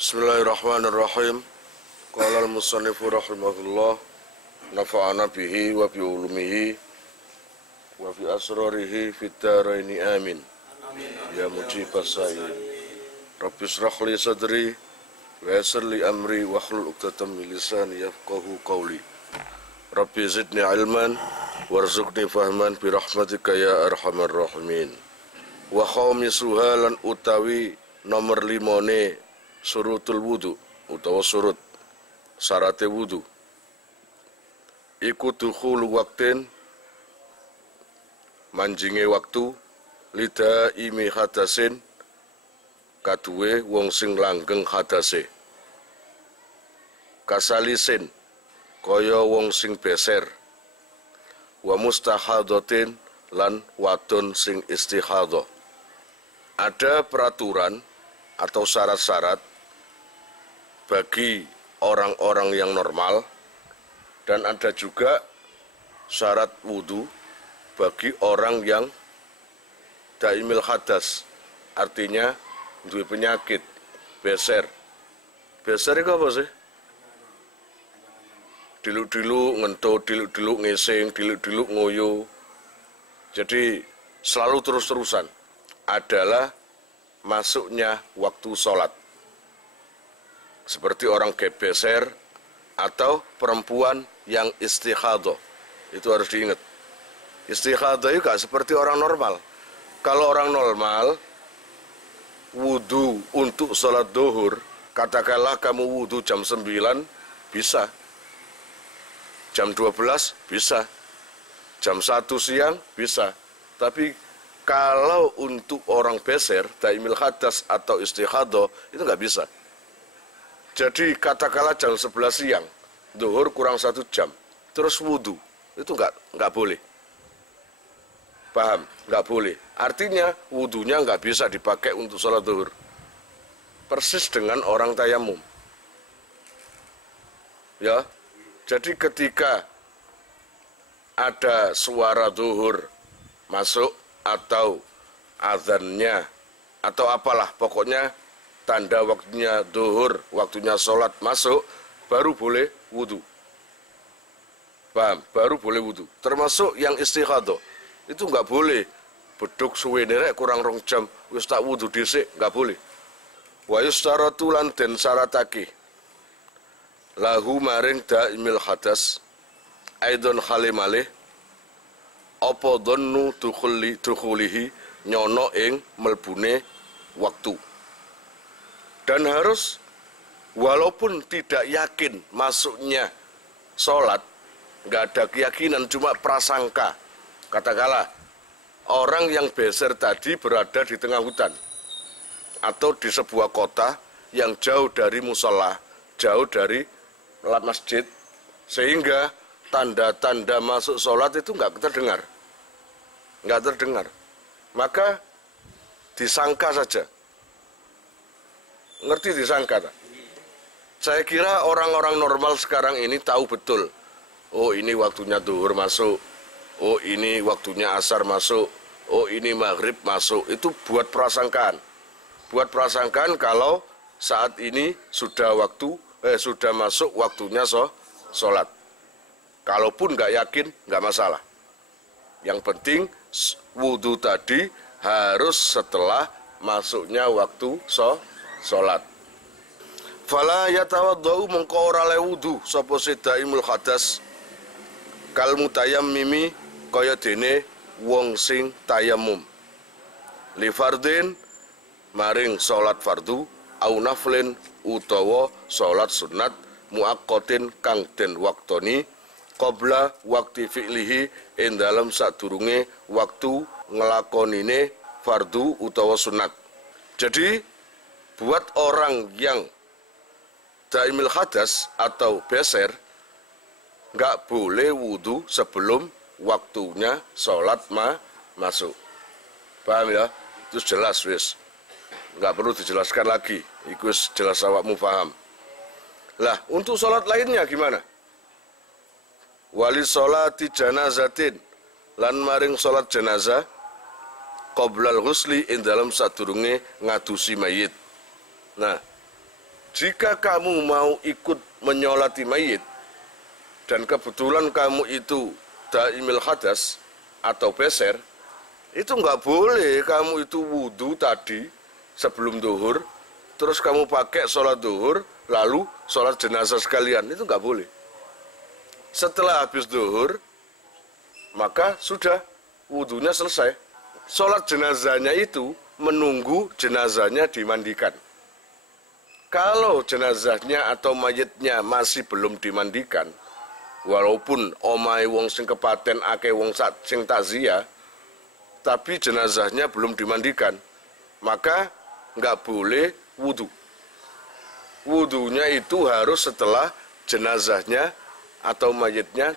Bismillahirrahmanirrahim. Qala al-musannifu rahimahullah, nafa'ana bihi wa bi ulumihi wa bi asrarihi fid dharaini amin. Ya mujibas sa'i. Rabbi shrah li sadri wa yassir li amri wa hlul 'uqdatam min lisani yafqahu qawli. Rabbi zidni ilman warzuqni fahman bi rahmatika ya arhamar rahimin. Wa khamisuha lan utawi nomor 5 surutul wudu utawa surut syarate wudu iku dukhulu waktin manjinge waktu lida imi hadasin kaduwe wong sing langgeng hadase kasalisin kaya wong sing beser wa mustahadatin lan wadon sing istihadah. Ada peraturan atau syarat-syarat bagi orang-orang yang normal, dan ada juga syarat wudhu bagi orang yang daimil hadas, artinya duwe penyakit beser. Beser itu apa sih? Diluk-diluk ngentut, diluk-diluk ngising, diluk-diluk ngoyo. Jadi selalu terus-terusan adalah masuknya waktu sholat. Seperti orang gebeser atau perempuan yang istihadah. Itu harus diingat. Istihadah itu gak seperti orang normal. Kalau orang normal wudhu untuk sholat duhur, katakanlah kamu wudhu jam 9 bisa, jam 12 bisa, jam 1 siang bisa. Tapi kalau untuk orang beser, daimil hadas atau istihadah, itu nggak bisa. Jadi katakanlah jam 11 siang, zuhur kurang 1 jam, terus wudhu, itu nggak boleh. Paham? Nggak boleh. Artinya wudhunya nggak bisa dipakai untuk sholat zuhur. Persis dengan orang tayamum. Ya, jadi ketika ada suara zuhur masuk atau azannya atau apalah, pokoknya tanda waktunya zuhur, waktunya sholat masuk, baru boleh wudhu. Paham? Baru boleh wudhu. Termasuk yang istihadah, itu nggak boleh beduk suwe nerek kurang 2 jam wis tak wudhu dhisik, nggak boleh. Wa yustaratu lan den syaratake lahu maring daimil hadas aidon khalimalih apa dhannu dukhulihi nyono ing melbune waktu. Dan harus walaupun tidak yakin masuknya sholat, nggak ada keyakinan, cuma prasangka. Katakanlah orang yang beser tadi berada di tengah hutan atau di sebuah kota yang jauh dari musola, jauh dari masjid, sehingga tanda-tanda masuk sholat itu nggak terdengar. Maka disangka saja. Ngerti disangka tak? Saya kira orang-orang normal sekarang ini tahu betul. Oh, ini waktunya zuhur masuk. Oh, ini waktunya asar masuk. Oh, ini maghrib masuk. Itu buat prasangkaan. Buat prasangkaan kalau saat ini sudah masuk waktunya sholat. Kalaupun nggak yakin, nggak masalah. Yang penting wudhu tadi harus setelah masuknya waktu sholat. Fala yatawaddau mengko ora le wudu sapa sedaimul hadas kal mutayammimi kaya dene wong sing tayamum. Li fardin maring salat fardu au naflin utawa salat sunat muaqqatin kang den waktoni qabla wakti fi'lihi ing dalem sadurunge waktu ngelakonine fardu utawa sunat. Jadi buat orang yang daimil hadas atau beser nggak boleh wudhu sebelum waktunya sholat masuk. Paham ya? Itu jelas wis. Nggak perlu dijelaskan lagi. Itu jelas awakmu paham. Lah, untuk sholat lainnya gimana? Wali sholati janazatin lan maring sholat jenazah qoblal ghusli ing dalam sadurunge ngadusi mayit. Nah, jika kamu mau ikut menyolati mayit dan kebetulan kamu itu daimil hadas atau beser, itu nggak boleh kamu itu wudhu tadi sebelum duhur, terus kamu pakai sholat duhur, lalu sholat jenazah sekalian, itu nggak boleh. Setelah habis duhur, maka sudah wudhunya selesai. Sholat jenazahnya itu menunggu jenazahnya dimandikan. Kalau jenazahnya atau mayitnya masih belum dimandikan, walaupun omahe wong sing kepaten akeh wong sing takziah, tapi jenazahnya belum dimandikan, maka nggak boleh wudhu. Wudhunya itu harus setelah jenazahnya atau mayitnya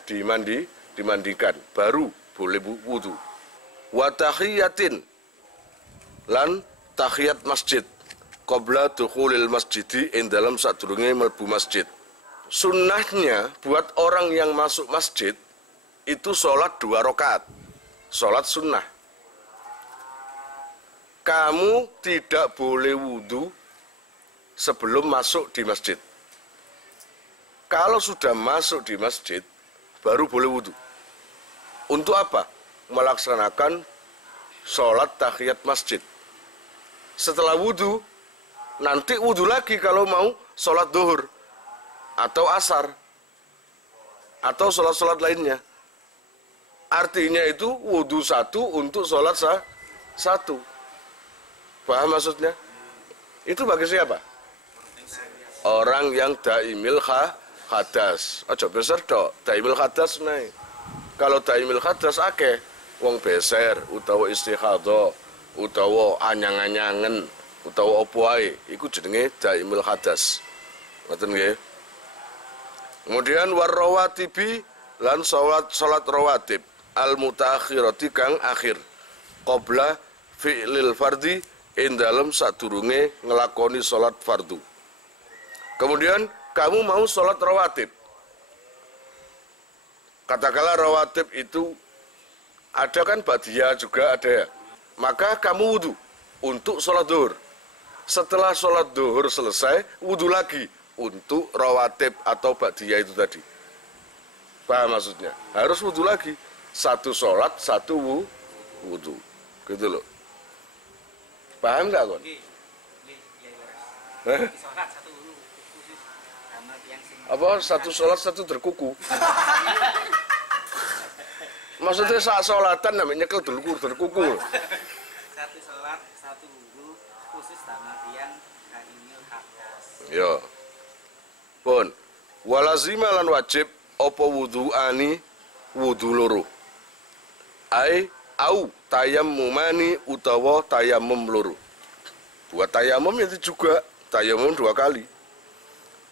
dimandikan, baru boleh wudhu. Wa tahiyatin, lan tahiyat masjid, qabla dukhulil masjidi, ing dalam sadurunge mlebu masjid. Sunnahnya buat orang yang masuk masjid itu sholat 2 rakaat, sholat sunnah. Kamu tidak boleh wudhu sebelum masuk di masjid. Kalau sudah masuk di masjid, baru boleh wudhu. Untuk apa? Melaksanakan sholat tahiyat masjid. Setelah wudhu, nanti wudhu lagi kalau mau sholat duhur, atau asar, atau sholat-sholat lainnya. Artinya itu wudhu satu untuk sholat satu. Paham maksudnya? Itu bagi siapa? Orang yang daimil hadas. Aja beser dok, daimil hadas naik. Kalau daimil hadas akeh, wong beser, utawa istikhadah, utawa anyang-anyangen, utawa opo ae, iku jenenge daimil hadas. Ngoten nggih. Kemudian warrawatibi, lan salat rawatib al mutaakhirati kang akhir, qabla fi'lil fardhi, ing dalem sadurunge ngelakoni salat fardu. Kemudian kamu mau salat rawatib. Katakanlah rawatib itu ada kan ba'diyah juga ada ya. Maka kamu wudhu untuk salat duhur. Setelah salat duhur selesai, wudhu lagi untuk rawatib atau ba'diyah itu tadi. Paham maksudnya? Harus wudhu lagi. Satu salat, satu wudhu. Gitu loh. Paham nggak kon? Apa satu sholat satu terkuku? Maksudnya saat sholatan namanya nyekel terkuku. Satu sholat satu wudhu khusus sama tiang daimil hadas. Yo. Pun walazima lan wajib apa wudhuani wudhu loro. Au tayammumani utawa tayammum loro. Buat tayammum itu juga tayammum 2 kali.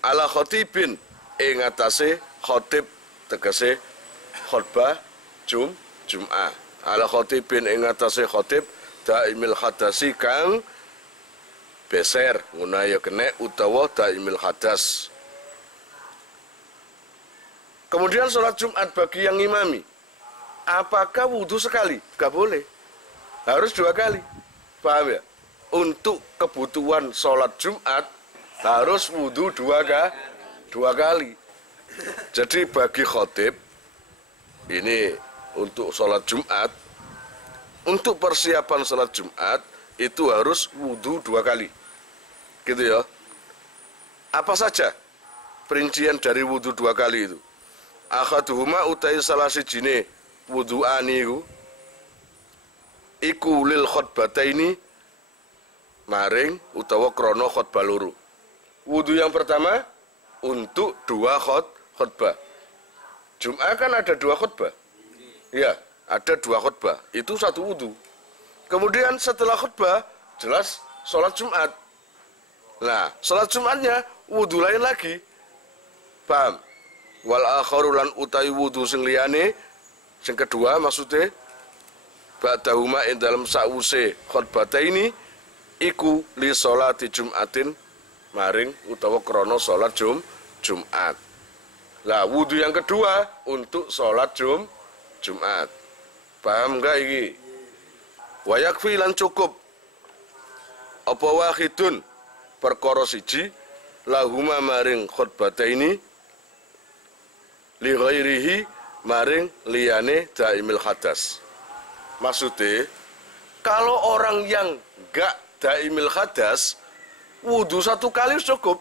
Ala khotibin ing atase khotib tegese khutbah Jum'ah. Ala khotibin ing atase khotib daimil hadasi kang beser ngono ya kene utawa daimil hadas. Kemudian sholat Jumat bagi yang imami, apakah wudhu sekali? Gak boleh, harus 2 kali. Paham ya? Untuk kebutuhan sholat Jumat harus wudhu 2 kali. Jadi bagi khotib ini untuk sholat Jumat, untuk persiapan sholat Jumat itu harus wudhu 2 kali. Gitu ya. Apa saja perincian dari wudhu 2 kali itu? Akhaduhuma utai salah sijine wudhu'ani iku lil khutbataini maring utawa krono khutbah loro. Wudhu yang pertama untuk 2 khutbah. Jumat kan ada 2 khutbah. Ya, ada 2 khutbah. Itu 1 wudhu. Kemudian setelah khutbah jelas sholat Jumat. Nah, sholat Jumatnya wudhu lain lagi. Paham? Wal akharu lan utai wudhu sing liyane sing kedua maksudnya ba'dahuma ing dalem sause khutbataini iku li sholati Jum'atin maring utawa krana salat Jumat. Lah wudhu yang kedua untuk salat Jumat. Paham enggak iki? Wa yakfi lan cukup apa wahidun perkara siji lahuma maring khutbataini li ghairihi maring liyane daimil hadas. Maksudnya kalau orang yang gak daimil hadas wudu 1 kali cukup.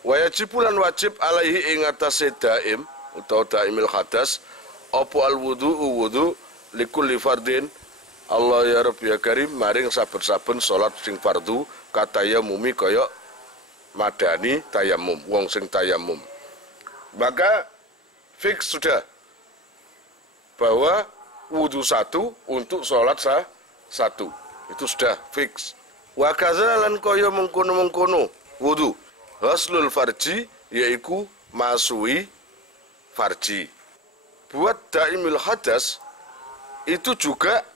Wajibulan wajib alaihi ing atase daim utawa daimil hadas apa al wudu likulli fardin Allah ya Rabbi ya Karim maring saben-saben salat sing fardu katayamumi kaya madani tayamum wong sing tayamum. Maka fix sudah bahwa wudu 1 untuk salat 1 itu sudah fix. Wa kadzalan kaya mengkono-mengkono wudu ghuslul farji yaiku masui farji. Buat daimil hadas itu juga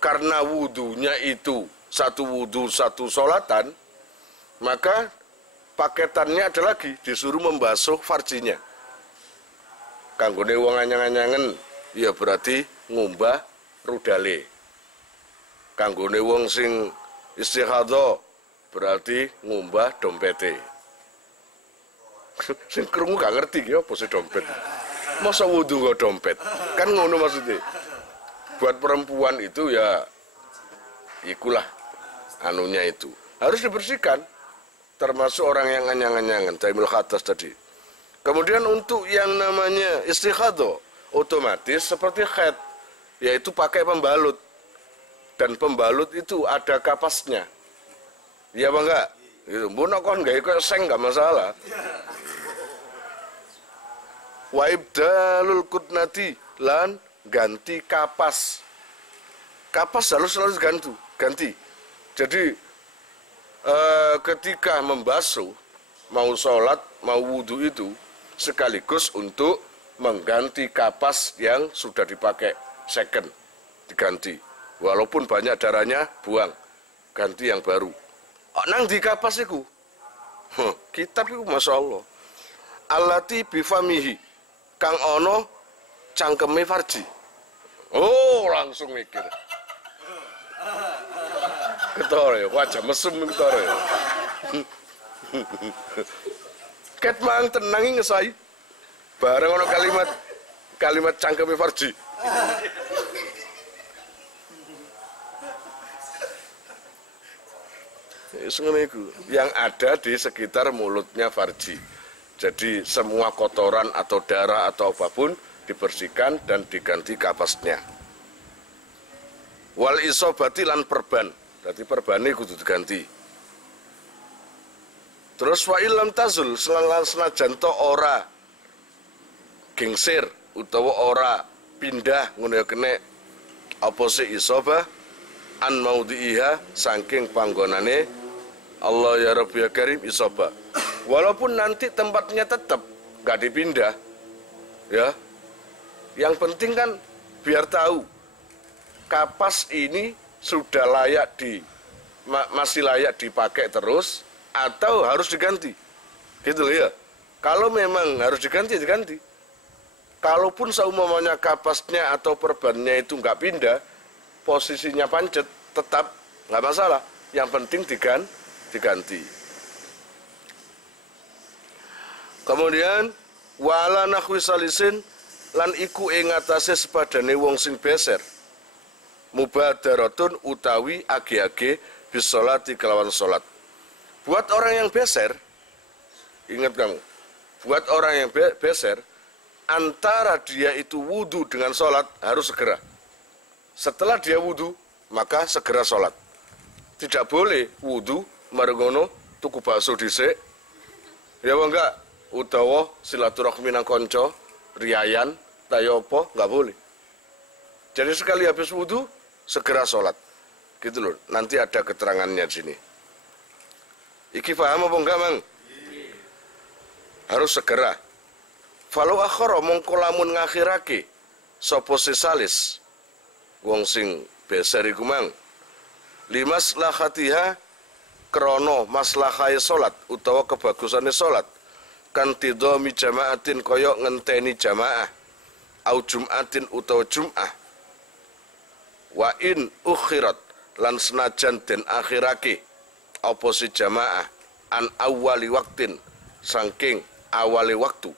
karena wudunya itu 1 wudu 1 solatan, maka paketannya ada lagi disuruh membasuh farjinya. Kanggone wong anyang-anyangen ya berarti ngumbah rudale. Kanggone wong sing istighadah berarti ngumbah dompete. Sing krungu gak ngerti ya apa sih dompet. Masa wudu gak dompet? Kan ngono maksudnya. Buat perempuan itu ya ikulah anunya itu. Harus dibersihkan. Termasuk orang yang anyang-anyangan, daimil hadas tadi. Kemudian untuk yang namanya istighadah otomatis seperti haid, yaitu pakai pembalut. Dan pembalut itu ada kapasnya. Iya apa enggak? Gitu. Mbok kon gawe kok seng enggak masalah. Wa ibdalul kutnati lan ganti kapas. Kapas harus selalu ganti. Jadi ketika membasuh mau sholat mau wudu itu sekaligus untuk mengganti kapas yang sudah dipakai second diganti. Walaupun banyak darahnya buang, ganti yang baru. Nang di kapas iku. Kitab iku masyaallah. Allati bifamihi kang ono cangkeme farji. Oh, langsung mikir. Ketara ya, wajah mesum ketara ya. Ket mang tenangi ngesai. Bareng ono kalimat cangkeme farji. Yang ada di sekitar mulutnya farji. Jadi semua kotoran atau darah atau apapun dibersihkan dan diganti kapasnya. Wal isobati lan perban. Berarti perbane kudu diganti. Terus wa ilam tazul senajan to ora gengsir utawa ora pindah ngono ya kene apa sih isobah an maudhiha saking panggonane Allah ya Rabbi ya Karim isobah. Walaupun nanti tempatnya tetap gak dipindah, ya. Yang penting kan biar tahu kapas ini sudah masih layak dipakai terus atau harus diganti, gitu loh ya. Kalau memang harus diganti. Kalaupun seumpamanya kapasnya atau perbannya itu nggak pindah, posisinya pancet tetap nggak masalah. Yang penting diganti. Kemudian wala nahwi salisin lan iku ing atase sepadane wong sing beser mubadaratun utawi age-age bis sholati kelawan salat. Buat orang yang beser, ingat kamu, buat orang yang beser antara dia itu wudu dengan salat harus segera. Setelah dia wudu maka segera salat. Tidak boleh wudu marengono tuku bakso dhisik. Ya apa enggak? Utawa silaturahmi nang kanca, riayan, tayo apa, nggak boleh. Jadi sekali habis wudu, segera sholat. Gitu loh, nanti ada keterangannya di sini. Iki paham apa enggak, Mang? Harus segera. Falau akhara mongko lamun ngakhirake sapa salis wong sing beser iku Mang. Limaslahatiha krana maslahahe salat utawa kebagusane salat. Kan tidhomi jamaatin koyok ngenteni jamaah au jum'atin utawa jum'ah wa in ukhirat lan senajan den akhirake apa si jamaah an awali waktin saking awali waktu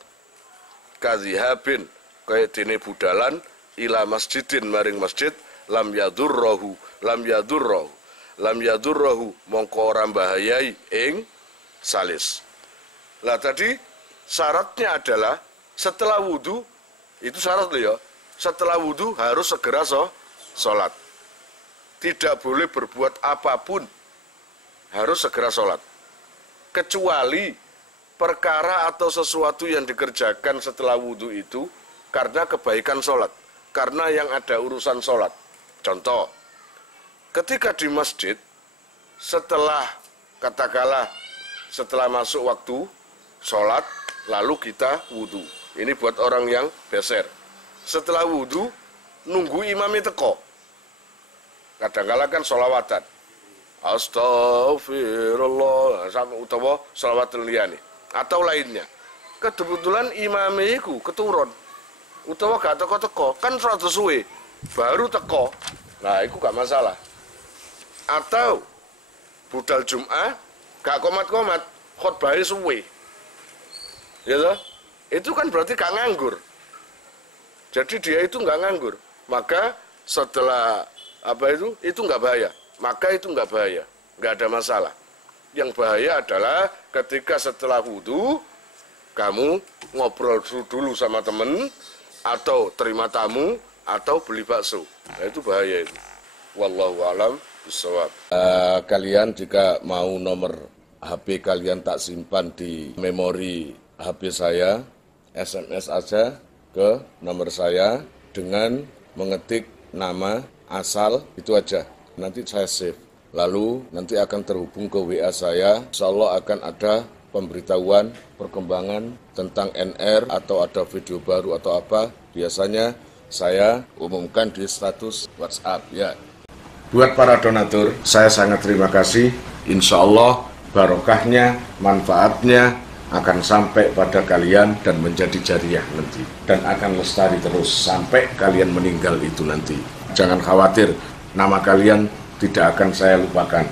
kadhihabin kaya dene budalan ila masjidin maring masjid lam yadurrahu mongko ora bahayai ing salis. Lah tadi syaratnya adalah setelah wudu, itu syarat loh ya, setelah wudu harus segera sholat. Tidak boleh berbuat apapun, harus segera sholat. Kecuali perkara atau sesuatu yang dikerjakan setelah wudu itu karena kebaikan sholat, karena yang ada urusan sholat. Contoh, ketika di masjid, setelah katakanlah setelah masuk waktu sholat, lalu kita wudu. Ini buat orang yang beser. Setelah wudu, nunggu imamnya teko. Kadang-kadang kan sholawatan. Astagfirullah, utawa sholawatul liyani atau lainnya. Kebetulan imamnya itu keturun. Utawa gak teko-teko, kan sholat suwe, baru teko. Nah, itu gak masalah. Atau budal Jum'ah gak komat-komat, khotbahnya suwe. Ya toh? Itu kan berarti gak nganggur. Jadi dia itu gak nganggur. Maka setelah itu gak bahaya. Maka itu gak bahaya, gak ada masalah. Yang bahaya adalah ketika setelah wudu kamu ngobrol dulu sama temen, atau terima tamu, atau beli bakso. Nah, itu bahaya itu. Wallahu a'lam bishawab. Kalian jika mau nomor HP kalian tak simpan di memori HP saya, SMS aja ke nomor saya dengan mengetik nama, asal, itu aja. Nanti saya save. Lalu nanti akan terhubung ke WA saya. Insya Allah akan ada pemberitahuan perkembangan tentang NR atau ada video baru atau apa. Biasanya saya umumkan di status WhatsApp ya. Buat para donatur, saya sangat terima kasih. Insya Allah barokahnya, manfaatnya akan sampai pada kalian dan menjadi jariah nanti. Dan akan lestari terus sampai kalian meninggal itu nanti. Jangan khawatir, nama kalian tidak akan saya lupakan.